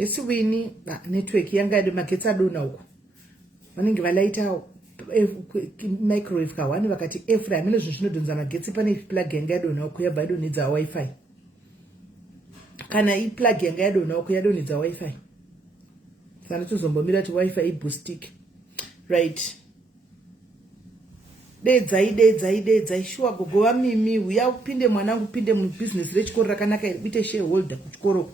Yesiwini network yanga yadu magetsa dona uko. Vanenge valaita microwave ka wani vakati Efra mino zvinodonza magetsi pane plug yanga yadona uko yabva yadonedza wifi. Kana plug yanga yadona uko yadonedza wifi. Sana tuzombomira ti wifi iboostike. Right. Dedzai sure gogowa mimi uya upinde mwanangu pinde mu business rechikoro rakanaka ite shareholder kuchikoro.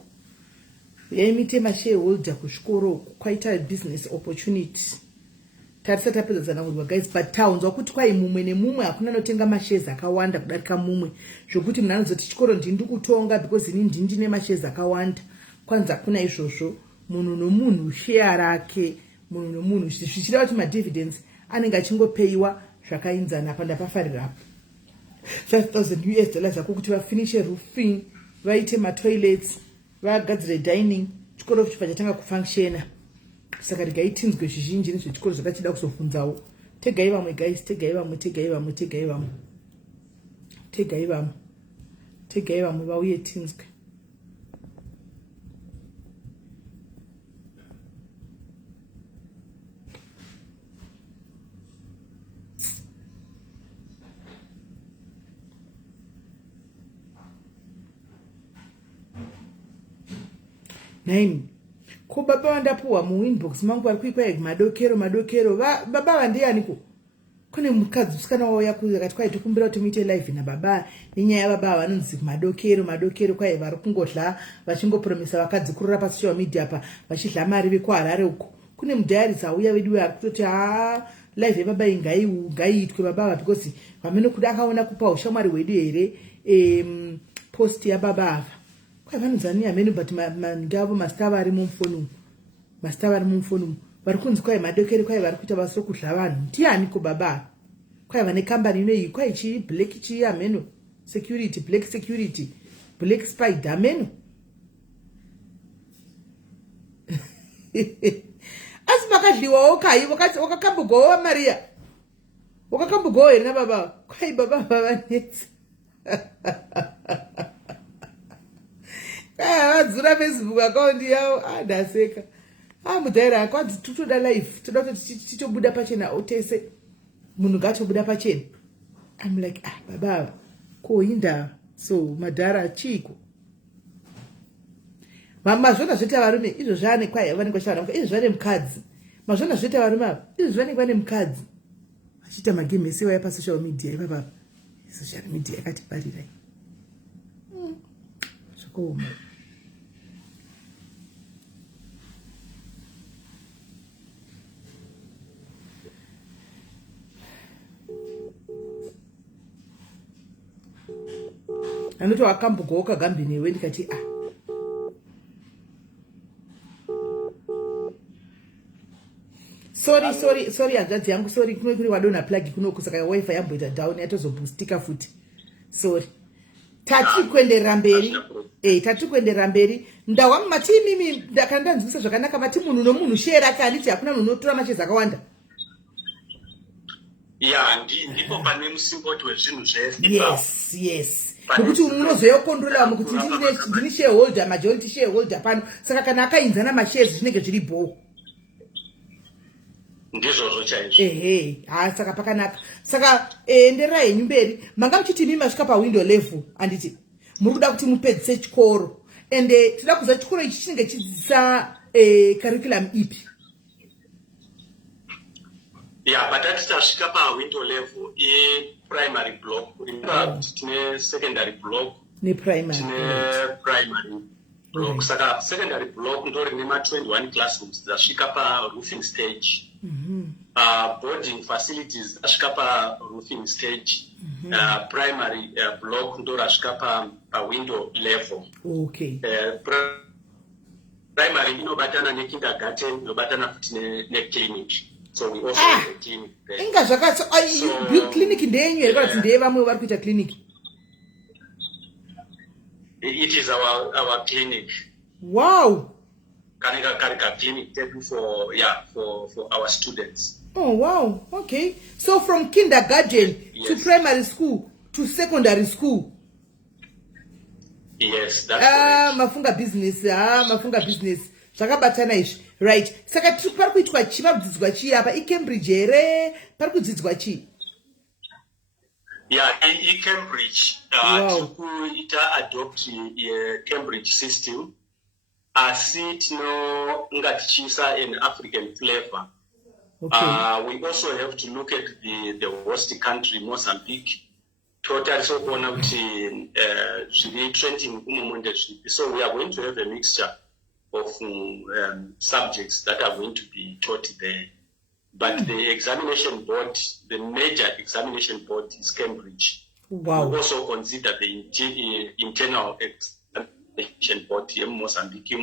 Yaimite ma shareholder kuchikoro kwaita business opportunity. Tarisa tapedzana kuti guys but towns wakuti kwai mumwe nemumwe hakuna notenga mashares akawanda kudarika mumwe zvokuti munhu anozoti chikoro ndindi kutonga because ini ndine mashares akawanda kwanza kuna izvozvo munhu nomunhu share rake munhu nomunhu zvichida kuti ma dividends anenge achingopeyiwa zvakainzana panda pafarira apo $5,000 zako kuti vafinishe roofing vaite ma toilets vagadzire dining chikoro chifa chatanga kufunctiona. Saka rigaitinzwe zvizhinji nezvechikoro zvakachida kuzofunzawo. Tegai vamwe guys, tegai vamwe vauye tinzwe. Nine. Ko baba vandapuwa mu inbox mangu ari kuikwa madokero baba vandianiko kune mukadzi usikana wauya akati kwai tikumbira kuti muite live na baba nenyaya baba vanonzi madokero kwai vari kungodla vachingopromisa vakadzi kurura pa social media pa vachidla mari vekuharare uko kune mudhiaries auya vedu ari kutoti live yababa ingaiitwe baba because vamene kuda akaona kupa ushamwari hwedu here post yababa ava kwai vanozania menu but mandavo mastava ari mumfonu vari kunzi kwai madokero kwai vari kuita basa rokudla vanhu ndiani ko baba kwai vane company inoyi kwai chi black chi ameno security black spider ameno asi makadliwawo kai wakakambogowa Maria wakakambogowa here nababa kwai baba vanetsa vadzura Facebook account yavo adaseka mudhaira akwadzi tutoda live toda kuti titobuda pachena otese munhu gatobuda pachena. I'm like baba koinda so madhara chiko mazvona zvete varume izvo zvane kwai vanenge vachitaura izvo zvane mukadzi mazvona zvete varume ava izvo zvanenge vane mukadzi vachiita magame esiwaya pasocial media ipapa social media yakatiparira zvakaoma. Anoti wakambogoka gambi newe ndikati sorry hanzvadzi yangu sorry kuri wadona plug kunoku saka wifi yamboita down yatozoboostika futi sorry. Tati kuenderera mberi ndawa mati mimi ndakandanzwisa zvakanaka mati munhu nomunhu share rake handiti hakuna munhu unotora mashezi akawanda. Ndipo pane musimboti wezvinhu zvese. Yes. Nokuti unozoyokontrola kuti ndini shareholder majority shareholder pano saka kana akainzana mashares zvinenge zviri bho. Ndizvozvo chaizvo. Saka pakanaka. Saka endera henyu mberi manga muchiti mimi masvika pa-window level anditi muri kuda kuti mupedzise chikoro ende tinoda kuziva chikoro ichi chinenge chidzidzisa curriculum ipi. Patati tasvika pa-window level primary block tine secondary block neprimary tine primary block. Saka secondary block ndo rine ma-21 classrooms dzasvika pa-roofing stage. Boarding facilities asvika pa-roofing stage. Primary block ndo rasvika pa-window level. Primary inobatana nekindergarten inobatana futi neclinic. So we also have a clinic there. Inga zvakati build clinic ndenyu here kana kuti ndeye vamwe vari kuita clinic? It is our clinic. Wow. Karika clinic for our students. Oh wow. Okay. So from kindergarten to primary school to secondary school. Yes, that's correct. Mafunga business. zvakabatana izvi, right? Saka pari kuitwa chi, pari kudzidzwa chi apa? ICambridge here? Pari kudzidzwa chi? Yeah, Cambridge. Wow. To adopt Cambridge system. Asi ngatichisa an African flavor. Okay. We also have to look at the host country, Mozambique. Totally so trending. So we are going to have a mixture of subjects that are going to be taught there. But the examination board, the major examination board is Cambridge. Wow. We also consider the internal examination board in Mozambique,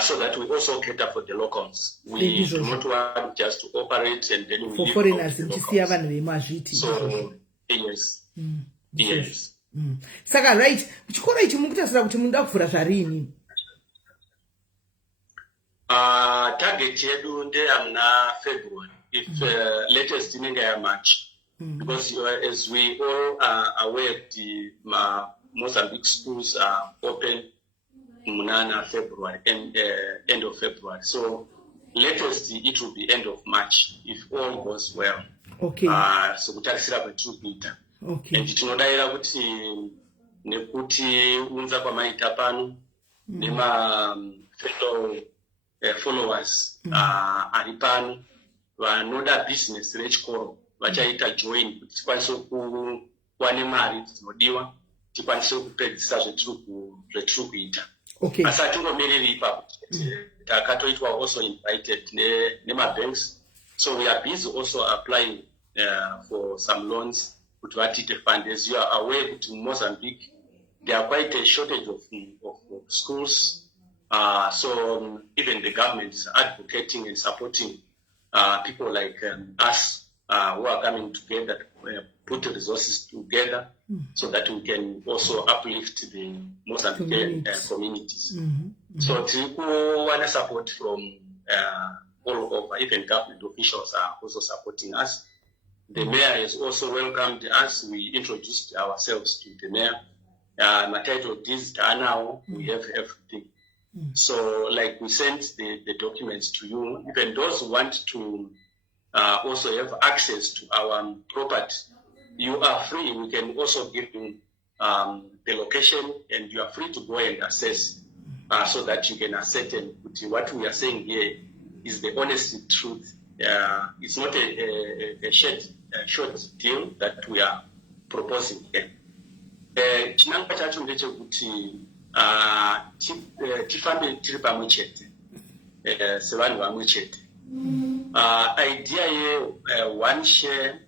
so that we also cater for the locals. We do not want just to operate and then we for leave foreigners. So, yes. Yes. Saka, right, chikoro ichi mukutasira kuti munoda kuvhura zvarini? Target yedu ndeyamuna February, if latest inenge March, because as we all are aware, the Mozambique schools are open Munana February and end of February. So latest it will be end of March if all goes well. Okay. So kutarisira kwetirikuita. Okay. And tinodaira kuti nekuti unza kwamaita pano nema fellow followers ari pano vanoda business rechikoro vachaita join kuti tikwanise kuwane mari dzinodiwa tikwanise kupedzisa zvetiri kuita. Okay. Asi hatingomiriri ipapo, takatoitwa also invited nemabanks, so we are busy also applying for some loans kuti vatite fund. As you are aware that in Mozambique there are quite a shortage of schools, so even the government is advocating and supporting people like us who are coming together, put the resources together so that we can also uplift the Mozambican communities. So we want support from all over, even government officials are also supporting us. The mayor has also welcomed us. We introduced ourselves to the mayor. My title is now, we have everything. So like we sent the documents to you, even those who want to also have access to our property, you are free. We can also give you the location and you are free to go and assess so that you can ascertain what we are saying here is the honest truth. It's not a short deal that we are proposing here. Chinangwa chacho ndechekuti tifambe tiri pamwe chete sevanhu vamwe chete. Idea ye one share,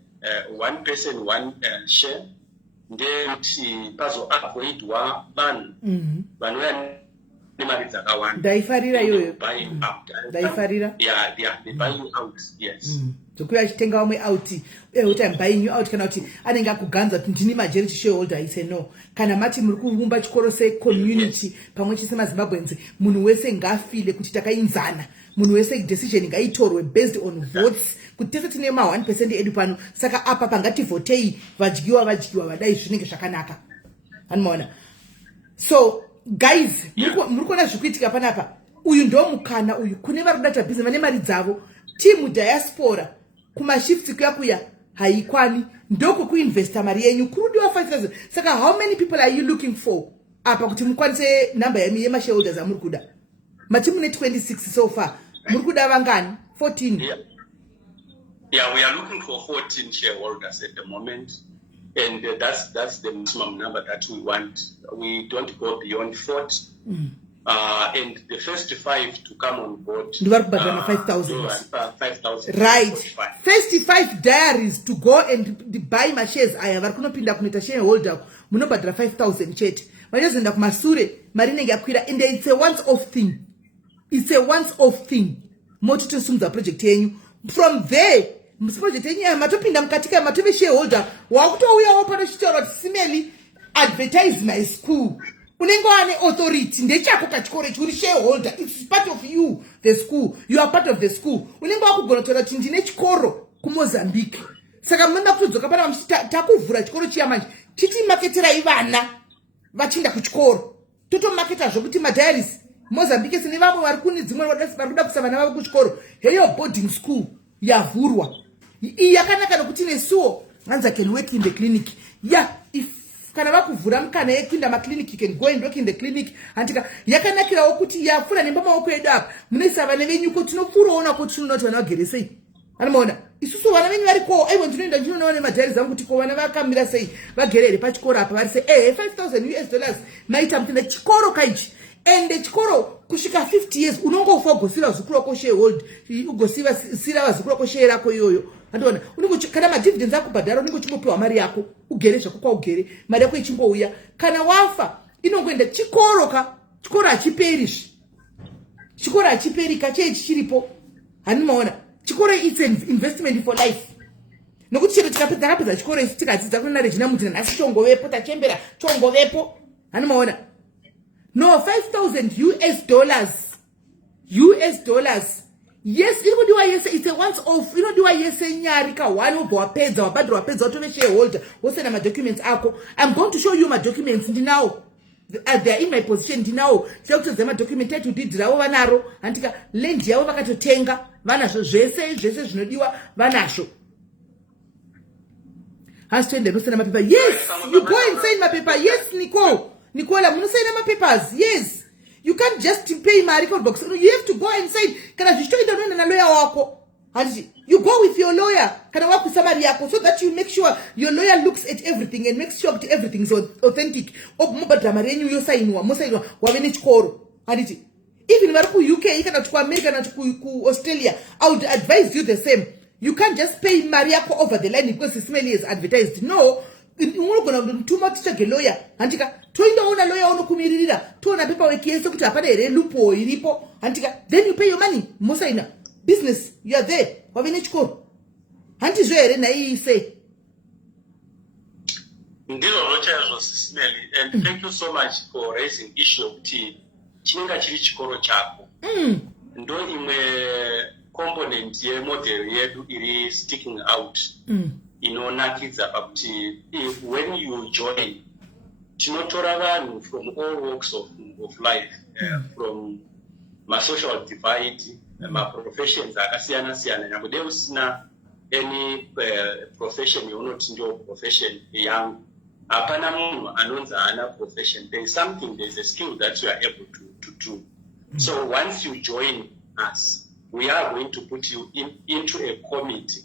one person, one share, ndekuti pazoavoidwa vanhu vanouya nemari dzakawanda. Ndaifarira iyoyo. Ndaifarira? Yeah, they buy you out, yes. Zokuya achitenga vamwe out, what I'm buying you out, kana kuti anenge akuganza kuti ndini majority shareholder. I say no. Kana mati muri kuumba chikoro community pamwe chese maZimbabweans, munhu wese ngafile kuti takainzana. Munhu wese decision ngaitorwe based on votes. Kuti tese tine 1% edu pano, saka apa pangati votei vadyiwa vadai zvinenge zvakanaka. Anomaona. So guys, muri kuona zvikuitika panapa. Uyu ndo mukana uyu kune vari kudata business vane mari dzavo. Team diaspora kuma shifts kuya haikwani ndoko kuinvesta mari yenyu kurudiwa 5,000. Saka how many people are you looking for apa kuti mukwanise number yema shareholders amuri kuda? Matimu ne 26 so far. Muri kuda vangani? 14. Yeah, we are looking for 14 shareholders at the moment, and that's the maximum number that we want. We don't go beyond 40. And the first 5 to come on board. 5,000. 5,000. Right. First 5 diaries to go and buy my shares. I have kunopinda kunita shareholder. Munobadra 5,000 chet. Manyozinda kumasure marine yakwira, and it's a once-off thing. It's a once-off thing. Moto sumza project yenyu. From there, project yenyu matopinda mkatika matobe shareholder. Wakutouya wapano shitoro SIS advertise my school. Unengwane authority ndechako kachikoro churi shareholder. It's part of you, the school. You are part of the school. Unengwa kugonotora ndine chikoro kuMozambique. Saka munda kutodzoka pana takuvhura chikoro chiya manje. Titi marketera ivana vachinda kuchikoro. Toto marketa zvokuti madiaries Mozambique sine vamwe vari kune dzimwe vari kuda kusa vana vavo kuchikoro. Heyo boarding school yavhurwa. Iyi yakanaka nokuti nesuwo hanzi I can work in the clinic. Yeah, if kana vakuvhura mukana yekuinda maclinic, you can go and work in the clinic. Antika yakanakirawo kuti yafura nemba maoko edu apa. Munoisa vana venyu kuti tinopfuuraona kuti tinoona kuti vana vagere sei. Anomaona isusu vana venyu variko aiwa ndinoenda ndinoona madhari zangu kuti ko vana vakamira sei vagerere pachikoro apa vari sei $5,000 maita mutenda chikoro kaichi. And chikoro kusvika 50 years unongofa ugosiva zukuru wako shareholder, ugosiva sira vazukuru wako share rako iyoyo. Andoona kana madividends akubhadhara unenge uchingopiwa mari yako ugere zvako kwaugere, mari yako ichimbouya. Kana wafa inongoenda chikoro hachiperi, chikoro hachiperi kachechi chiripo. Hanimaona chikoro it's an investment for life. Nokuti chero takapedza chikoro isi tikadzidza kuna Regina Mutina nhasi chongovepo tachembera chongovepo. Hanimaona no $5,000 US. Yes, inodiwa yese, it's a once off. Inodiwa yese nyari ka one obva wapedza wabhadhira wapedza watove shareholder wosena ma documents ako. I'm going to show you my documents ndinawo. They are in my position ndinawo. Chakutodza ma document title deed rawo vanaro. Antika land yavo vakatotenga vanazvo zvese zvinodiwa vanazvo. Has to end the paper. Yes, you go and sign my paper. Yes, Nicola, muno sign my papers. Yes. You can't just pay my record box. You have to go and say, "Kana jishtoida nuna na lawyer wako." You go with your lawyer. Kana waku samari yako, so that you make sure your lawyer looks at everything and makes sure that everything is authentic. Mubadra marenyu yo sainwa, mosainwa wavene chikoro. Even varuku UK, kana chukwa America na ku Australia, I would advise you the same. You can't just pay mari yako over the line because SIS MELLY is advertised. No. Unogona kutuma titsvage lawyer. Antika toindaona lawyer unokumiririra toona paperwork yese kuti hapana here loophole iripo. Antika then you pay your money mosaina business, you are there wavene chikoro. Handizvo here naise ndiro rochaizvo SIS MELLY, and thank you so much for raising issue kuti chinenga chiri chikoro chako. Ndo imwe component yemodel yedu iri sticking out. Inonakidza pakuti when you join tinotora vanhu from all walks of life, from social divide, professions akasiyana-siyana. Nyangwe usina any profession yaunoti ndio profession yangu, hapana munhu anonzi haana profession. There is something, there is a skill that you are able to do. So once you join us, we are going to put you into a committee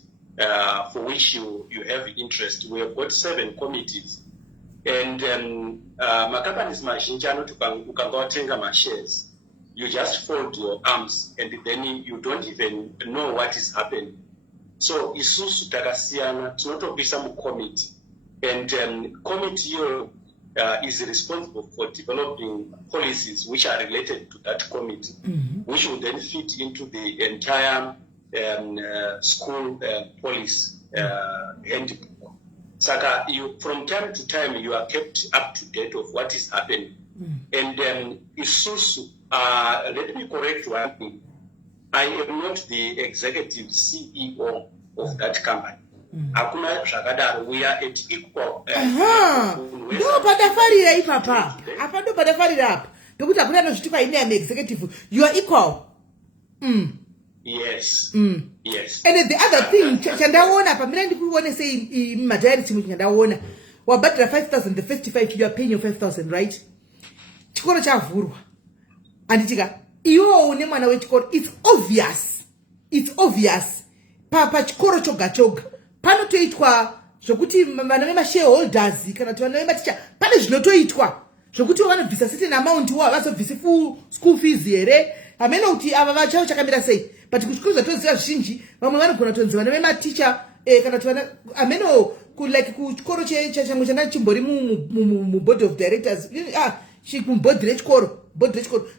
for which you have interest. We have got 7 committees, and companies mazhinji anoti ukanga watenga ma-shares, you just fold your arms and then you don't even know what is happening. So isusu takasiyana tinotopisa mu-committee, and committee is responsible for developing policies which are related to that committee, which will then fit into the entire school police handbook. Saka, from time to time you are kept up to date of what is happening. And isusu, let me correct one thing. I am not the executive CEO of that company. Hakuna zvakadaro, we are at equal. No padafarira ipapa. Apa ndo padafarira apa. Ndokuti hakuna nozvitupa ine am executive. You are equal. Yes. Yes. And the other thing, chandaona pamina ndikuone say majority mu chandaona. Wabadra 5,000, the 55 you are paying your 5,000, right? Chikoro chavhurwa. Anditika iwo une mwana wechikoro, it's obvious. Papa chikoro choga. Panotoitwa zvokuti vana vema-shareholders kana kuti vana vematicha pane zvinotoitwa zvokuti vanobvisa certain amount vazobvise full school fees here. Hamena kuti ava vachavo chakamira sei, but kuchikoro zvatoziva zvizhinji vamwe vanogona kutonzi vana vematicha kana kuti vana hameno like kuchikoro changu chanda chimbori muboard of directors muboard rechikoro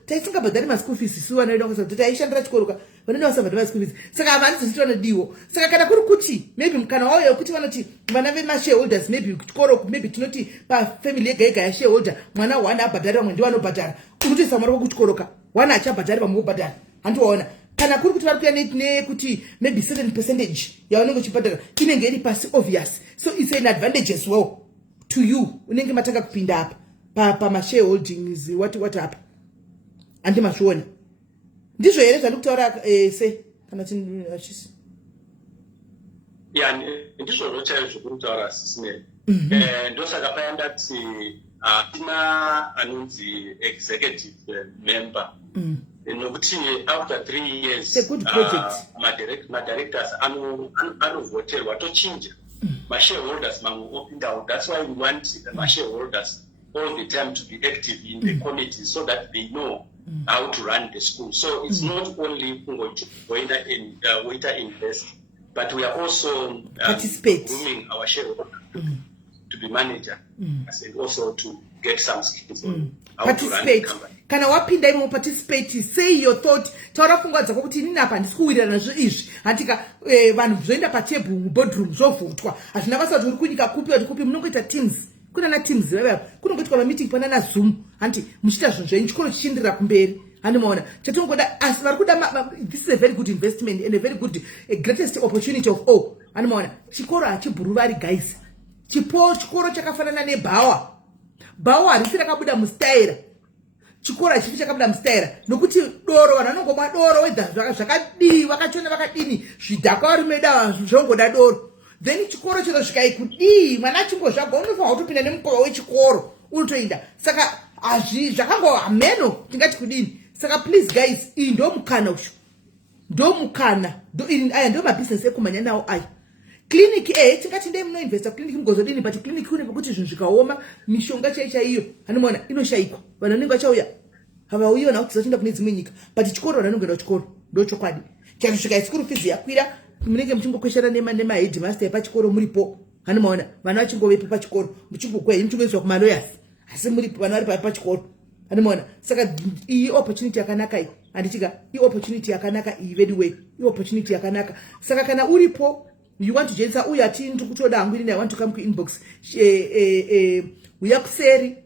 taisingabhadhari maschool fees isu vanoida kuti taishandira chikoro ka vanoida vasabhadhara maschool fees. Saka ava handizozviti vanodiwo. Saka kana kuri kuti maybe kana wauya kuti vanoti vana vema-shareholders maybe kuchikoro maybe tinoti pafamily yega yega ya-shareholder mwana one abhadhari vamwe ndiwo vanobhadhara, unotoisa mwana wako kuchikoro ka one achabhadhari vamwe vobhadhara. Handiwaona kana kuri kuti vari kuya nekuti maybe certain percentage yaunenge uchibhadhara inenge iri pasi obvious, so it's an advantage as well to you unenge matanga kupinda apa pama-shareholdings what hapa. andi mazviona ndizvo here zvandikutaura se kana achisi ya ndizvo chaizvo kurutaura sisimeri ndosaka paya ndati hatina anonzi executive member nokuti after 3 years madirectors anovhoterwa tochinja mashareholders mamwe opindawo. That's why we want mashareholders all the time to be active in the committee so that they know how to run the school. So it's not only waiter invest, but we are also grooming our shareholders to be manager and also to get some skills on how participate. To run the company. Kana wapinda imo participate, say your thought. Taura funga dzako kuti nini apa ndisikuwirana izvi. Antika vanhu zvoenda patable boardroom zvovhutwa. Hazvina basa kuti uri kunyika kupi kuti kupi munongoita teams. Kuna na teams vava. Kunongoitwa ma meeting pana na Zoom. Anti muchita zvinhu zvenyu chikoro chichindira kumberi. Anomaona chatongoda asi vari kuda this is a very good investment and a very good greatest opportunity of all. Anomaona chikoro hachibhuruvari guys. Chikoro chakafanana nebhawa. Bawa harisi rakabuda mustaira. Chikoro hachifi chakabuda mustaira. Nokuti doro vanongomwa doro wedha zvakadii vakachona vakadini zvidhakwa rimeda zvongoda doro. Then chikoro chirosvika ikudii mwana chingozvagwa unofanira kutopinda nemukova wechikoro unotoenda. Saka zvakango hameno tingati kudini. Saka please guys, iyi ndo mukana usho. Ndo mukana. Aya ndo mabusiness ekumanya nawo aya. Clinic tingati ndei munoinvesta clinic mugozodini but clinic kune pekuti zvinhu zvikaoma mishonga chaiyo hanomona inoshaikwa vanhu vanenge vachauya havauyiwo nakuti zvachienda kune dzimwe nyika but chikoro vanongoenda kuchikoro ndo chokwadi chazvosvika ischool fees yakwira munenge muchingokweshana nemaheadmaster epachikoro muripo hanomaona vana vachingovepo pachikoro muchingogwai muchingoiswa kumalawyers asi muripo vana vari pachikoro hanomaona saka iyi opportunity yakanaka iyi handichika iyi opportunity yakanaka iyi very way iyi opportunity yakanaka saka kana uripo you want to jensa uya tindu kutoda hangu ini I want to come to inbox uya kuseri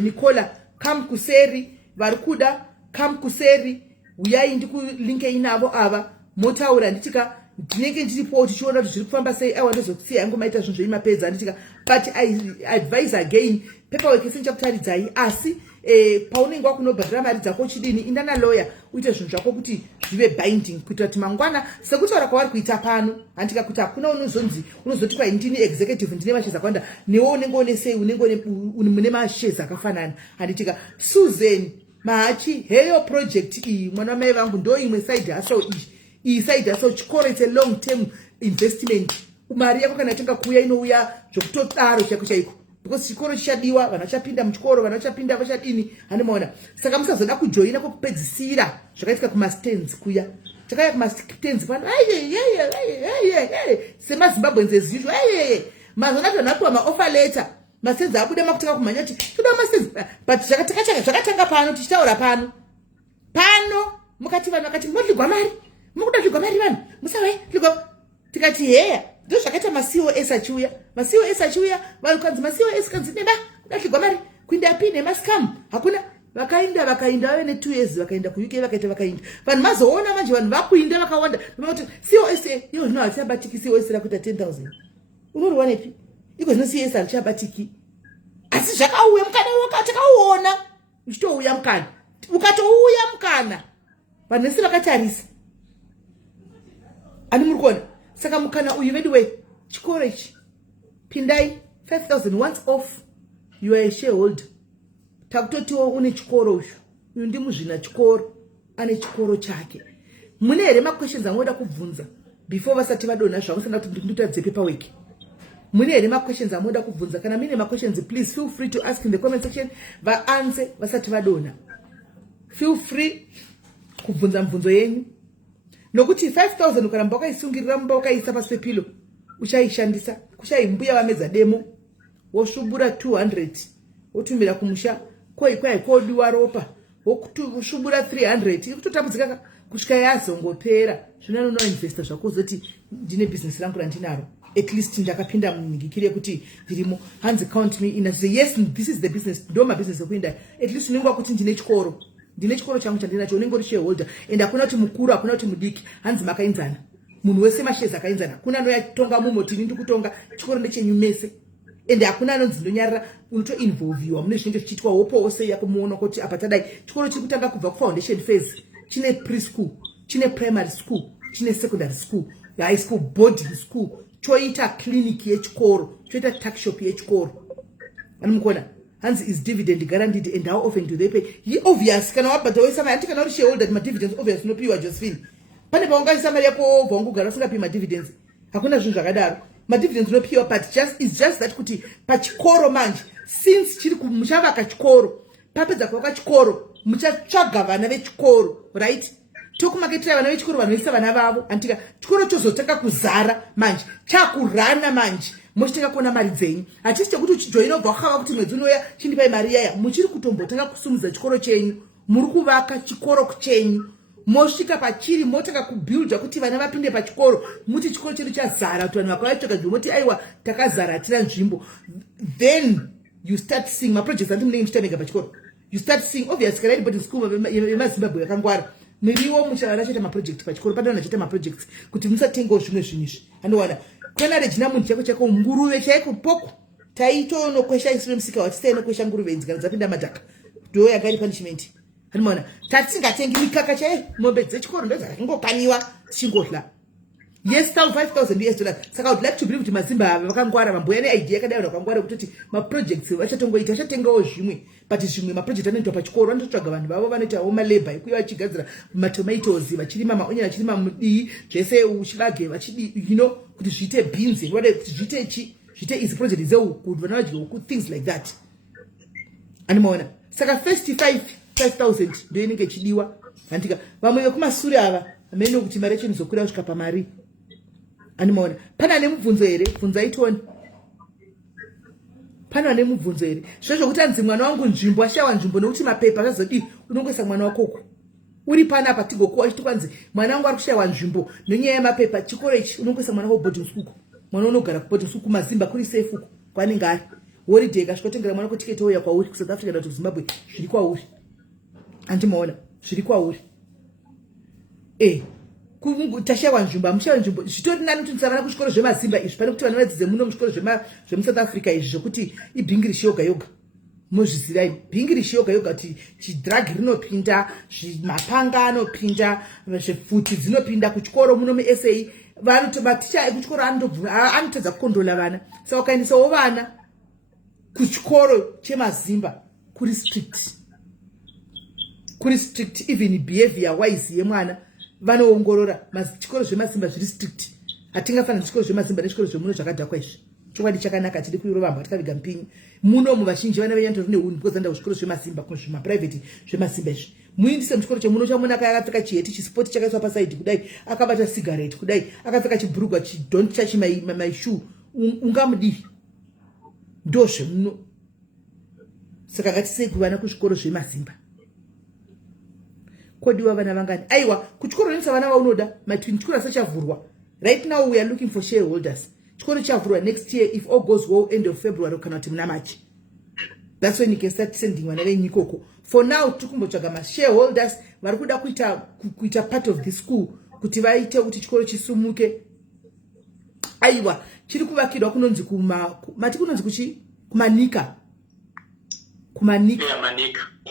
Nicola come kuseri varikuda come kuseri uya indi ku link inavo ava motaura nditika ndinenge ndiripo tichiona kuti zviri kufamba sei I want to see yangu maita zvinhu zvemapedza nditika but I advise again paperwork isincha kutaridzai asi paunenge wakunobhadhira mari dzako chidini indana lawyer uite zvinhu zvako kuti zvive binding kuitira kuti mangwana sekutaura kwavari kuita pano handika kuti hakuna unozonzi unozoti kwai ndini executive ndine mashezi akawanda newo unenge une sei unenge mune mashezi akafanana handitika Susan mahachi heyo project iyi mwana wamai vangu ndo imwe side hustle iyi side hustle chikoro it's a long term investment mari yako kana yatenga kuuya inouya zvokutodaro chako chaiko because chikoro chichadiwa vanhu vachapinda muchikoro vanhu vachapinda vachadini hanomaona saka musazoda kujoina kwokupedzisira zvakaitika kumastands kuya takauya kumastands pano semazimbabwens as usual mazona kuti vanhu vapiwa maoffer letter mastands abuda makutanga kumhanya kuti toda mastands but zvakatanga pano tichitaura pano mukati vanhu vakati moligwa mari mukuda ligwa mari vanhu musawe ligwa tikati heya ndo zvakaita maCOS achiuya vanhu maCOS kanzi neba kudatigwa mari kuinda pine maskam hakuna vakainda vave ne 2 years vakaenda ku UK vakaenda vanhu mazoona manje vanhu vakuinda vakawanda kuti COS yo zvino achabatiki COS rakuita 10,000 unorwa nepi iko zvino COS achabatiki asi zvakauya mukana wakatakaona uchitouya mukana ukatouya mukana vanhu vese vakatarisa ani muri kuona saka mukana uyu anyway chikoro ichi pindai 5,000 once off you are a shareholder takutotiwo une chikoro uyu ndi muzvina chikoro ane chikoro chake mune here maquestions anoda kubvunza before vasati vadonha zvavo sanda kuti nditadze paperwork mune here maquestions anoda kubvunza kana mine maquestions please feel free to ask in the comment section vaanze vasati vadonha feel free kubvunza mibvunzo yenyu nokuti 5,000 ukaramba wakaisungirira mumba wakaisa pasi pepilo uchaishandisa kuchaimbuya vamedza demo wosvubura 200 wotumira kumusha kodiwa ropa wokusvubura 300 ikutotambudzika kusvika yazongopera zvino unoinvesta zvako uzoti ndine business rangu randinaro at least ndakapinda munyingikiri yekuti ndirimo hanzi count me in as yes this is the business ndo mabusiness ekuenda at least unenge wakuti ndine chikoro changu chandinacho unenge uri shareholder and hakuna kuti mukuru hakuna kuti mudiki hanzi makainzana munhu wese mashezi akainzana kuna noyatonga mumotini ndikutonga chikoro ndechenyu mese ende hakuna anonzi ndonyarara unotoinvolviwa mune zvinenge zvichiitwa wopose yakumuona kuti apa tadai chikoro chiri kutanga kubva kufoundation phase chine preschool chine primary school chine secondary school high school boarding school choita clinic yechikoro choita tuckshop yechikoro anamukona hanzi is dividend guaranteed and how often do they pay obvious kana wabhadha wesamari anti kana uri shareholder ma-dividends obvious unopiwa Josephine pane paungaisa mari yako vaungogara usingapi ma-dividends hakuna zvinhu zvakadaro ma-dividends unopiwa but it's just that kuti pachikoro manje since muchavaka chikoro papedza kuvaka chikoro muchatsvaga vana vechikoro right tokumaketera vana vechikoro vanoisa vana vavo antika chikoro chozotanga kuzara manje chakurana manje mochitenga kuona mari dzenyu hatisi chekuti uchijoina ubva wakava kuti mwedzi unoya chindipai mari yaya muchiri kutombotanga kusumudza chikoro chenyu muri kuvaka chikoro chenyu mosvika pachiri motanga kubuilda kuti vana vapinde pachikoro muti chikoro chedu chazara kuti vanhu vakavatsvaga nzvimbo moti aiwa takazara hatina nzvimbo then you start seeing maprojects andi munenge muchitamega pachikoro you start seeing obviously kana iri boarding school yemazimbabwe yakangwara miriwo muchavana chaita maproject pachikoro padana chaita maprojects kuti musatengawo zvimwe zvinhu izvi andowana kwena rejina munhu chako chako nguruve chaiko poko taitonokwesha isu nemusika wachitainokwesha nguruve idzi kana dzapinda madhaka ndo yanga iri punishment andoona tatingatengi mikaka chai mombe dzechikoro ndo dzakangokaniwa tichingodla yes 5,000 US dollars saka I would like to believe kuti mazimba ava vakangwara mamboya neidea yakadai vakangwara kutoti maprojects vachatongoita vachatengawo zvimwe but zvimwe maproject anoitwa pachikoro vanototsvaga vanhu vavo vanoitawo malabor ekuya vachigadzira matomatoes vachirima maonyeni vachirima mudii zvese uchibage vachidi kuti zviite beans vanoda kuti zviite izi project dzeuku vana vadye uku things like that anomaona saka first 5,000 ndio inenge ichidiwa handika vamwe vekumasure ava amene kuti mari yacho izokwira kusvika pamari animaona pana nemubvunzo here bvunzai tione pana nemubvunzo here zvozvo kuti anzi mwana wangu nzvimbo ashawa nzvimbo nokuti mapepa azodi unongoisa mwana wakoko uri pana apa tigokuwa chitikwanzi mwana wangu ari kushawa nzvimbo nonyaya yemapepa chikoro ichi unongoisa mwana wako boarding school mwana unogara kuboarding school kumazimba kuri safe uko kwanenge ari holiday kasvikotengera mwana wako tiketi ouya kwauri kuSouth Africa kana kuZimbabwe zviri kwauri andimaona zviri kwauri tashawa nzvimbo amushawa nzvimbo zvitori nani kuti ndisavana kuchikoro zvemazimba izvi pane kuti vana vadzidze muno muchikoro zvemuSouth Africa izvi zvokuti ibhingirishi yoga yoga muzvizirai bhingirishi yoga yoga kuti chidhiragi rinopinda mapanga anopinda zvefuti dzinopinda kuchikoro muno muSA maticha ekuchikoro anotedza kukondola vana saka ukaendesawo vana kuchikoro chemazimba kuri strict even behavior wise yemwana vanoongorora chikoro zvemazimba zviri strict hatingafanira chikoro zvemazimba nechikoro zvemuno zvakadhakwa izvi chokwadi chakanaka tiri kuirovamba tikaviga mpinyi muno muvazhinji vana venyanto rine unhu because anda kuzvikoro zvemazimba kumaprivate zvemazimba izvi muindise muchikoro chemuno chamunaka akapfeka chiheti chisipoti chakaiswa pasaidi kudai akabata cigarette kudai akapfeka chibhurugwa don't touch my shoe ungamudii ndo zvemuno saka ngatisei kuvana kuzvikoro zvemazimba kodiwa vana vangani aiwa kuchikoro nisa vana vaunoda matwin chikoro sachavhurwa right now we are looking for shareholders chikoro chavhurwa next year if all goes well end of February kana kuti muna March that's when you can start sending vana venyu ikoko for now tikumbotsvaga ma-shareholders vari kuda kuita part of the school kuti vaite kuti chikoro chisumuke aiwa chiri kuvakirwa kunonzi kunonzi kuchi kumanika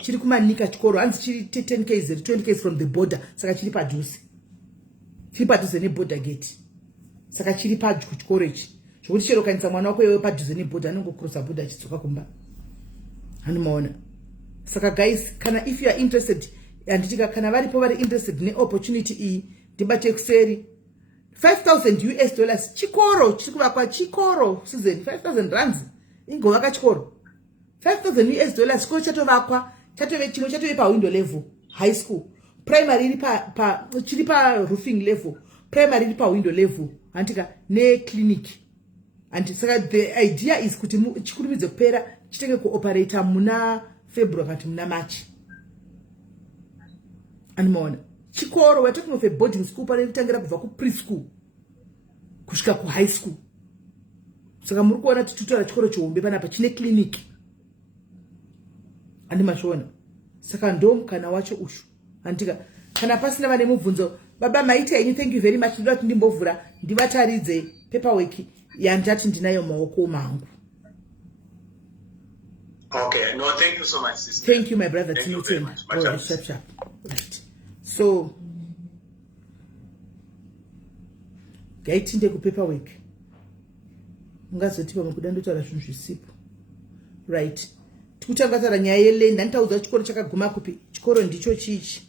chiri kumanika chikoro hanzi chiri 10 km 20 km from the border saka chiri padhuze neborder gate saka chiri padyo kuchikoro ichi zvokuti chero kanisa mwana wako iwewe padhuze neborder anongokrosa border achidzoka kumba hanomaona saka guys kana if you are interested anditika kana varipo vari interested neopportunity iyi ndibate kuseri 5,000 US dollars chikoro chiri kuvakwa chikoro season 5,000 rands ingovaka chikoro 5,000 US dollars chikoro chatovakwa chatove chimwe chatove pawindo level high school primary iri chiri roofing level primary iri pawindo level antika neclinic and saka the idea is kuti chikurumidze kupera chitenge kuoperator muna February kana muna March animaona chikoro we're talking of a boarding school pane kutangira kubva kupreschool kusvika kuhigh school saka muri kuona titutora chikoro chihombe panapa chine clinic andimashona saka ndo mukana wacho ushu andika kana pasina vane mubvunzo baba maita henyu thank you very much ndinoda kuti ndimbovhura ndivataridze paperwork yandati ndinayo maoko mangu Okay, no, thank you so much, sister. Thank you, my brother. Thank you very much. All right, sharp. Right. So, gaitinde ku paperwork. Ngazoti pamwe kudandotaura zvinhu zvisipo. Right. Tikutanga nyaya yelenda nditaudza chikoro chakaguma kupi. Chikoro ndicho chichi.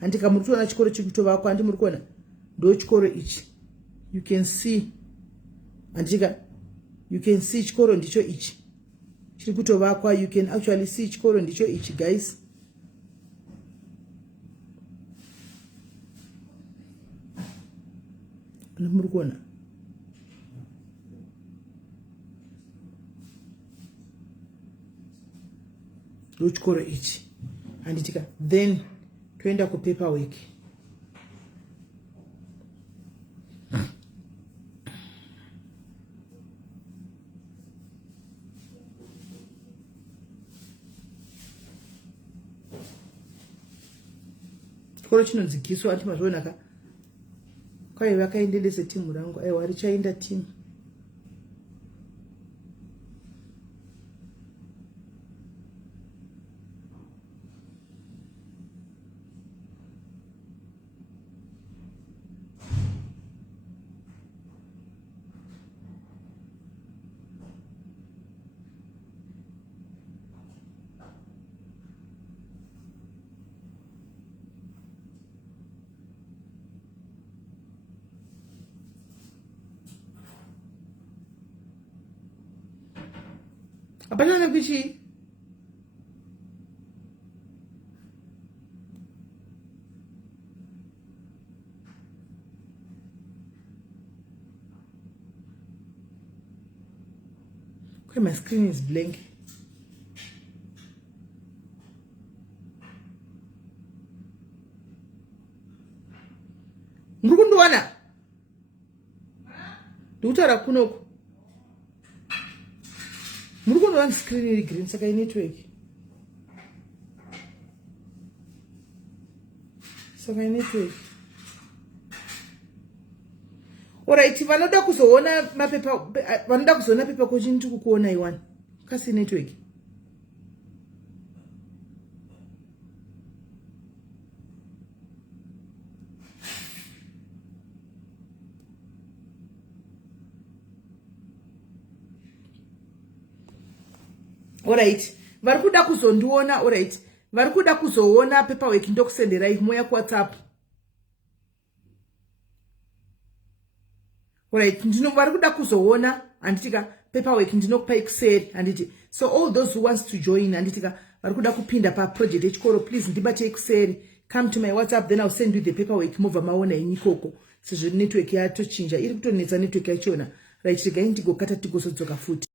Andika muri kuona chikoro chikutovakwa andi muri kuona ndo chikoro ichi. You can see. Andika you can see chikoro ndicho ichi. Chiri kutovakwa, you can actually see chikoro ndicho ichi, guys. Muri kuona. Ndo chikoro ichi. Anditika then toenda ku paperwork. Chikoro chinonzigiswa ati mazviona ka kwai vakaendelese timu rangu aiwa richaenda timu. Apana na bichi. Okay, my screen is blank. Ngurukundwana. Ndutara kunoko. Muri kuona screen iri green saka network. Alright, vanoda kuzoona mapepa, vanoda kuzoona pepa kochini tikukuona iwana. Kasi network. Alright, vari kuda kuzondiona. Alright, vari kuda kuzoona paperwork ndokusenderai moya ku WhatsApp. Alright, vari kuda kuzoona anditika paperwork ndinokupa Excel anditi. So all those who wants to join anditika vari kuda kupinda pa project yechikoro, please ndibate Excel, come to my WhatsApp, then I'll send you the paperwork mova maona inyikoko. Sezvo network yatochinja iri kutonetsa network yachona. Right, regai ndigokata tigozodzoka futi.